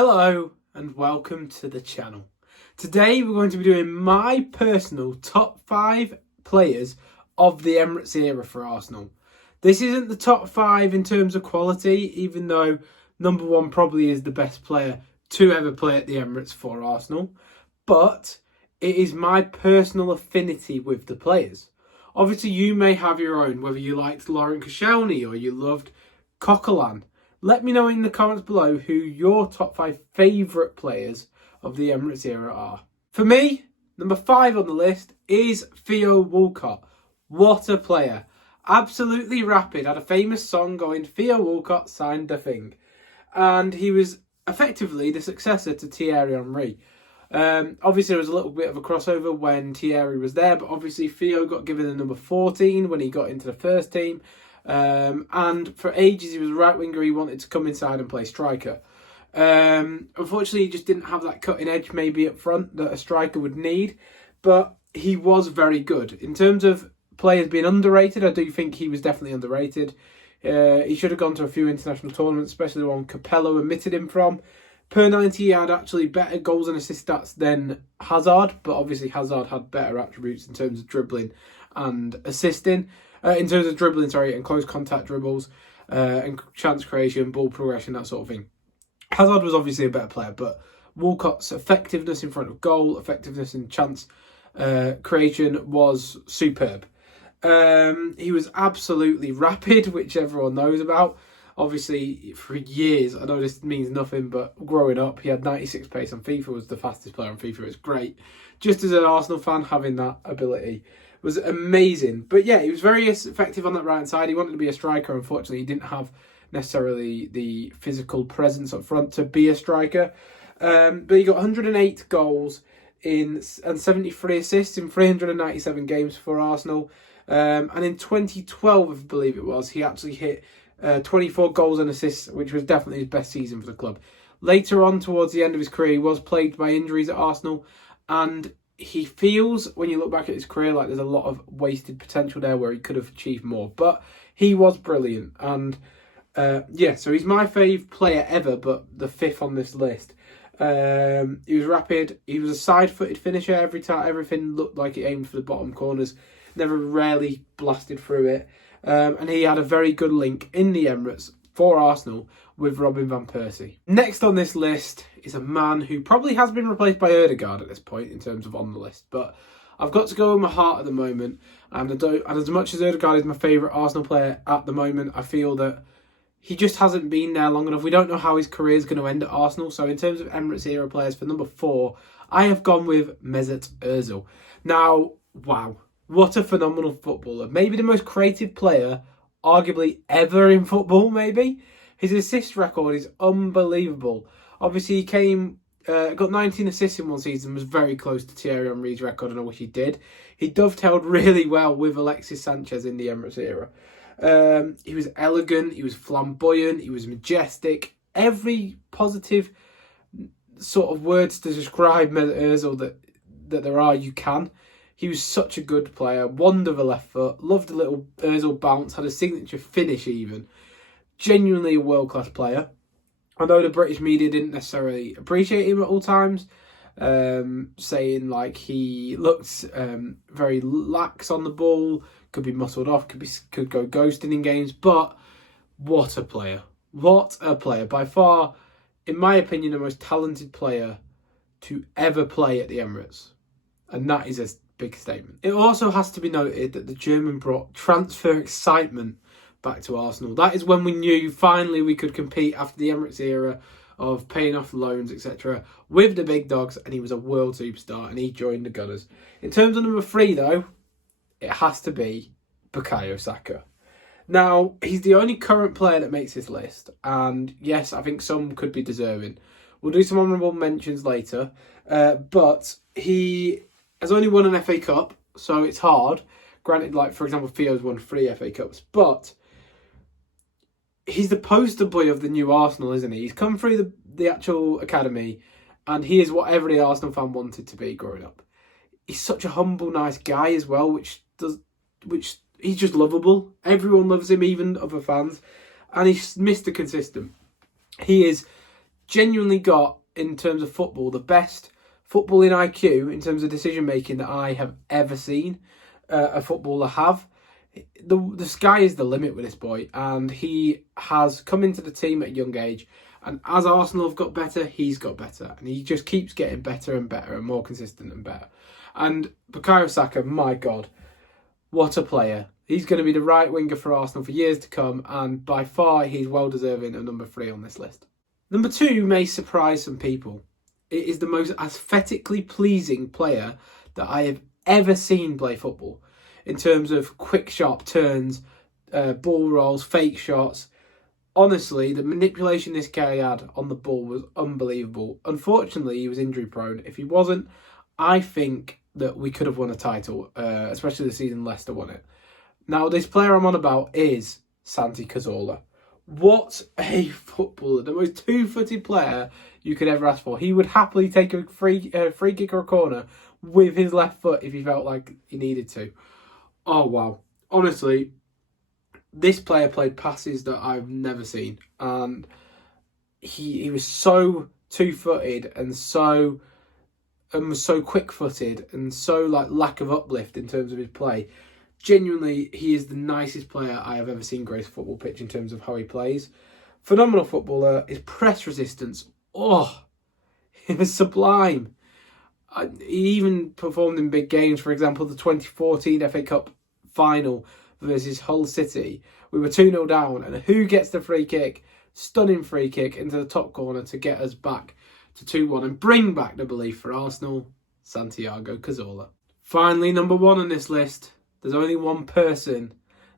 Hello and welcome to the channel. Today we're going to be doing my personal top 5 players of the Emirates era for Arsenal. This isn't the top 5 in terms of quality, even though number 1 probably is the best player to ever play at the Emirates for Arsenal, but it is my personal affinity with the players. Obviously you may have your own, whether you liked Laurent Koscielny or you loved Coquelin. Let me know in the comments below who your top 5 favourite players of the Emirates era are. For me, number 5 on the list is Theo Walcott. What a player. Absolutely rapid. Had a famous song going, Theo Walcott signed the thing. And he was effectively the successor to Thierry Henry. Obviously there was a little bit of a crossover when Thierry was there, but obviously Theo got given the number 14 when he got into the first team. And for ages he was a right winger. He wanted to come inside and play striker. Unfortunately he just didn't have that cutting edge maybe up front that a striker would need, but he was very good. In terms of players being underrated, I do think he was definitely underrated. He should have gone to a few international tournaments, especially the one Capello omitted him from. Per 90 he had actually better goals and assist stats than Hazard, but obviously Hazard had better attributes in terms of dribbling and assisting. In terms of dribbling, and close contact dribbles, and chance creation, ball progression, that sort of thing. Hazard was obviously a better player, but Walcott's effectiveness in front of goal, effectiveness in chance creation was superb. He was absolutely rapid, which everyone knows about. Obviously, for years, I know this means nothing, but growing up, he had 96 pace on FIFA, was the fastest player on FIFA. It's great. Just as an Arsenal fan, having that ability was amazing. But yeah, he was very effective on that right-hand side. He wanted to be a striker. Unfortunately, he didn't have necessarily the physical presence up front to be a striker. But he got 108 goals and 73 assists in 397 games for Arsenal. And in 2012, I believe it was, he actually hit 24 goals and assists, which was definitely his best season for the club. Later on, towards the end of his career, he was plagued by injuries at Arsenal, and he feels, when you look back at his career, like there's a lot of wasted potential there where he could have achieved more. But he was brilliant, and yeah, so he's my fave player ever, but the 5th on this list. He was rapid. He was a side-footed finisher every time. Everything looked like it aimed for the bottom corners. Never rarely blasted through it. And he had a very good link in the Emirates for Arsenal with Robin van Persie. Next on this list is a man who probably has been replaced by Ødegaard at this point in terms of on the list, but I've got to go with my heart at the moment. And as much as Ødegaard is my favourite Arsenal player at the moment, I feel that he just hasn't been there long enough. We don't know how his career is going to end at Arsenal. So in terms of Emirates era players, for number 4, I have gone with Mesut Ozil. Now, wow, what a phenomenal footballer. Maybe the most creative player, arguably, ever in football, maybe. His assist record is unbelievable. Obviously, he got 19 assists in one season, was very close to Thierry Henry's record, and I wish he did. He dovetailed really well with Alexis Sanchez in the Emirates era. He was elegant, he was flamboyant, he was majestic. Every positive sort of words to describe Mesut Ozil that there are, you can. He was such a good player, wand of a left foot, loved a little Ozil bounce, had a signature finish even. Genuinely a world-class player. I know the British media didn't necessarily appreciate him at all times, saying like he looked very lax on the ball, could be muscled off, could go ghosting in games, but what a player. What a player. By far, in my opinion, the most talented player to ever play at the Emirates. And that is a big statement. It also has to be noted that the German brought transfer excitement back to Arsenal. That is when we knew finally we could compete after the Emirates era of paying off loans, etc., with the big dogs, and he was a world superstar, and he joined the Gunners. In terms of number 3, though, it has to be Bukayo Saka. Now, he's the only current player that makes this list, and yes, I think some could be deserving. We'll do some honourable mentions later, but he has only won an FA Cup, so it's hard. Granted, like, for example, Theo's won 3 FA Cups, but he's the poster boy of the new Arsenal, isn't he? He's come through the actual academy, and he is what every Arsenal fan wanted to be growing up. He's such a humble, nice guy as well, which he's just lovable. Everyone loves him, even other fans, and he's Mr. Consistent. He is genuinely got, in terms of football, the best footballing IQ in terms of decision making that I have ever seen a footballer have. The sky is the limit with this boy, and he has come into the team at a young age, and as Arsenal have got better, he's got better, and he just keeps getting better and better and more consistent and better. And Bukayo Saka, my God, what a player. He's going to be the right winger for Arsenal for years to come, and by far he's well deserving of number 3 on this list. Number 2 may surprise some people. It is the most aesthetically pleasing player that I have ever seen play football. In terms of quick, sharp turns, ball rolls, fake shots. Honestly, the manipulation this guy had on the ball was unbelievable. Unfortunately, he was injury prone. If he wasn't, I think that we could have won a title, especially the season Leicester won it. Now, this player I'm on about is Santi Cazorla. What a footballer. The most two-footed player you could ever ask for. He would happily take a free kick or a corner with his left foot if he felt like he needed to. Oh, wow. Honestly, this player played passes that I've never seen. And he was so two-footed and was so quick-footed and so lack of uplift in terms of his play. Genuinely, he is the nicest player I have ever seen grace a football pitch in terms of how he plays. Phenomenal footballer. His press resistance, it was sublime. He even performed in big games. For example, the 2014 FA Cup final versus Hull City. We were 2-0 down, and who gets the free kick? Stunning free kick into the top corner to get us back to 2-1 and bring back the belief for Arsenal, Santiago Cazorla. Finally, number 1 on this list. There's only one person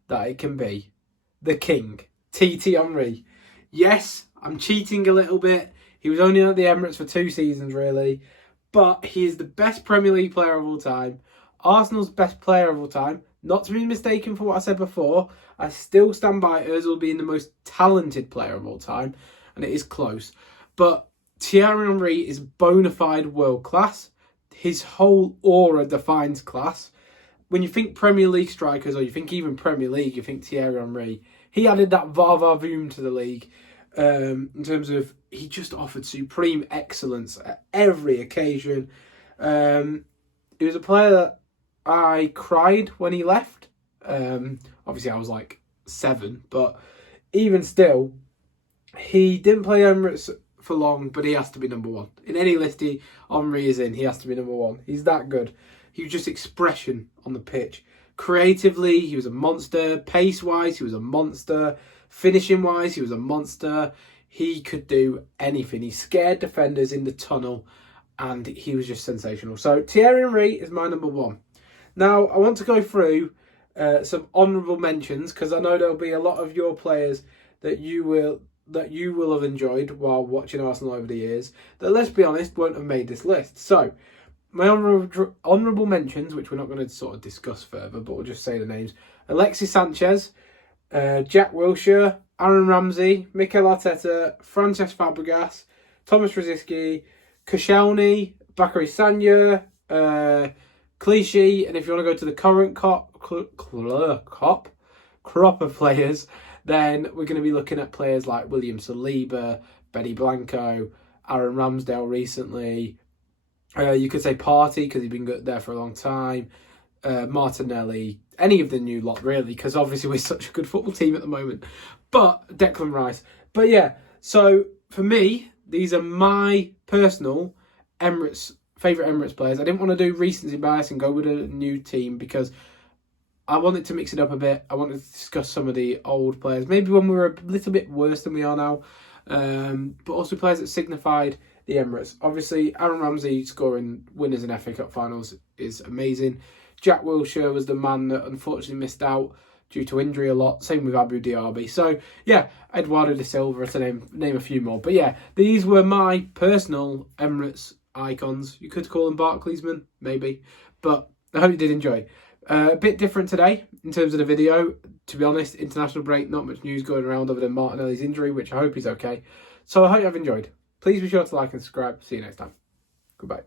that it can be. The King, Thierry Henry. Yes, I'm cheating a little bit. He was only at the Emirates for 2 seasons, really. But he is the best Premier League player of all time. Arsenal's best player of all time. Not to be mistaken for what I said before. I still stand by Ozil being the most talented player of all time. And it is close. But Thierry Henry is bona fide world class. His whole aura defines class. When you think Premier League strikers, or you think even Premier League, you think Thierry Henry. He added that va-va-voom to the league in terms of he just offered supreme excellence at every occasion. He was a player that I cried when he left. Obviously, I was like 7, but even still, he didn't play Emirates for long, but he has to be number 1. In any list Henry is in, he has to be number 1. He's that good. He was just expression on the pitch. Creatively, he was a monster. Pace-wise, he was a monster. Finishing-wise, he was a monster. He could do anything. He scared defenders in the tunnel, and he was just sensational. So Thierry Henry is my number 1. Now, I want to go through some honourable mentions, because I know there'll be a lot of your players that you will have enjoyed while watching Arsenal over the years, that, let's be honest, won't have made this list. So my honourable mentions, which we're not going to sort of discuss further, but we'll just say the names: Alexis Sanchez, Jack Wilshere, Aaron Ramsey, Mikel Arteta, Francesc Fabregas, Thomas Rosicky, Koscielny, Bakary Sagna, Clichy, and if you want to go to the current crop of players, then we're going to be looking at players like William Saliba, Benny Blanco, Aaron Ramsdale recently. You could say Partey, because he's been good there for a long time. Martinelli, any of the new lot, really, because obviously we're such a good football team at the moment. But Declan Rice. But yeah, so for me, these are my personal favourite Emirates players. I didn't want to do recency bias and go with a new team, because I wanted to mix it up a bit. I wanted to discuss some of the old players, maybe when we were a little bit worse than we are now, but also players that signified the Emirates. Obviously, Aaron Ramsey scoring winners in FA Cup finals is amazing. Jack Wilshere was the man that unfortunately missed out due to injury a lot. Same with Abu Diaby. So yeah, Eduardo da Silva, to name a few more. But yeah, these were my personal Emirates icons. You could call them Barclaysmen, maybe. But I hope you did enjoy. A bit different today in terms of the video. To be honest, international break, not much news going around other than Martinelli's injury, which I hope is okay. So I hope you have enjoyed. Please be sure to like and subscribe. See you next time. Goodbye.